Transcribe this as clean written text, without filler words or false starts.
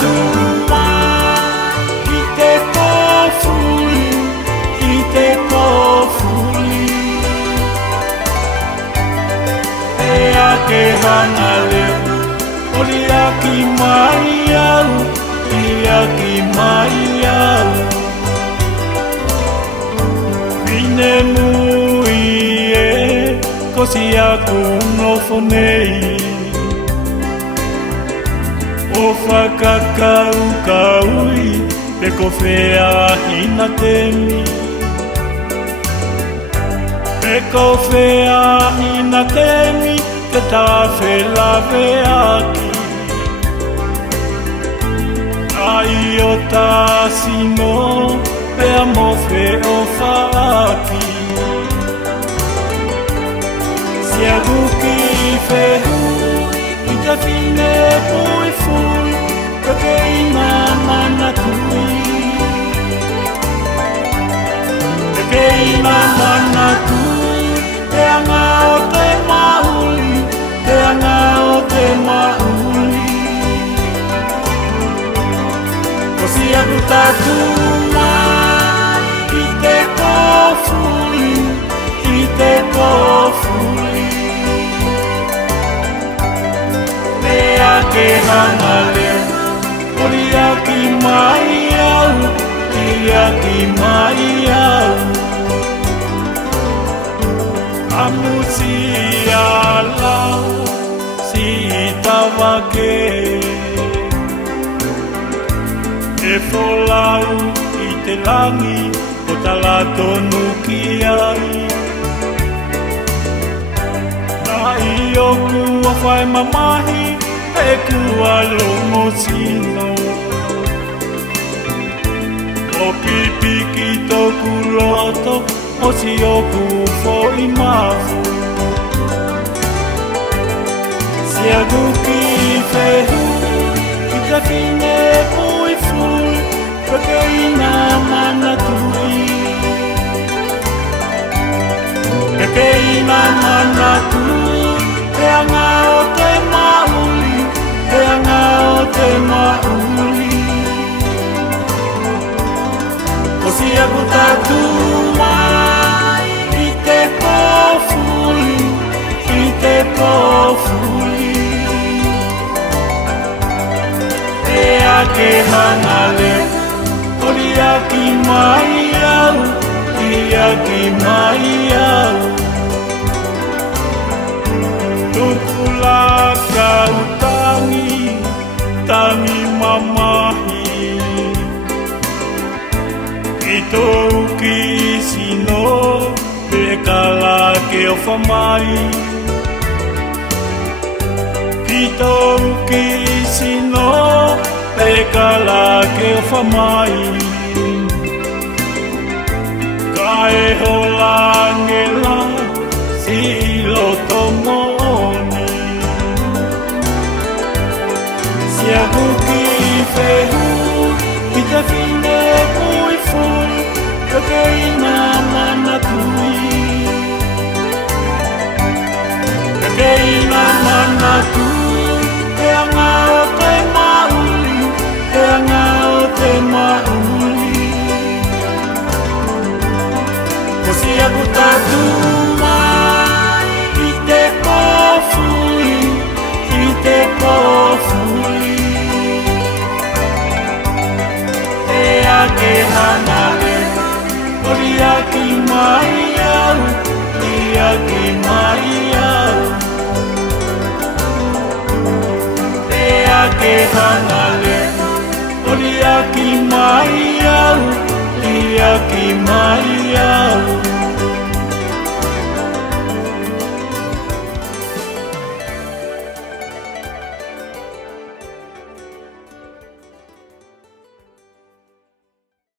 tuma I te kōwhuli, I te kōwhuli Ea ke hana leo, ori aki mai au, I aki mai au Pine nui e, kosi aku nofo nei O whakakau kaui, pe ko whea hina temi Pe ko whea hina temi, te tawhe lawe aki Ai o tāsino, pea mowhe o whaaki Sia guki whehu, I te whine pui fui, ka keina mana tui Ka keina mana tui, te anga o te mahuli, te anga o te mahuli Ko si aku tatuma, I te kōwhuli, I te kōwhuli Mea ke hanga leo, ori aki mai au, I aki mai au Amusi ala, si tawa ke E wholau I te langi, o tala tonu ki ai Nā I oku a whai mamahi, e kua longo sino O pipi ki toku loto, o si oku fo I mafu Sia guki whehu, I te whine pui fui, ka keina mana tui Ka keina mana tui, te anga o te mahuli, te anga o te mahuli O si aku tatuma, I te kōwhuli, I te kōwhuli Ea ke hana leo, ori aki mai au, I aki mai au Tupula kau tangi, tangi mamahi I tōu ki sino, pe kala ke o whamai I tōu ki sino, pe kala ke o whamai Ka e ho langela, si loto moni Sia guki whehu, I te whine pui fui, ka keina mana tui Ka keina mana tui, te anga o te mahuli, te anga o te mahuli Ko si aku tatuma, I te kōwhuli, I te kōwhuli Ea ke hana leo, ori aki mai au, I aki mai au Ea ke hana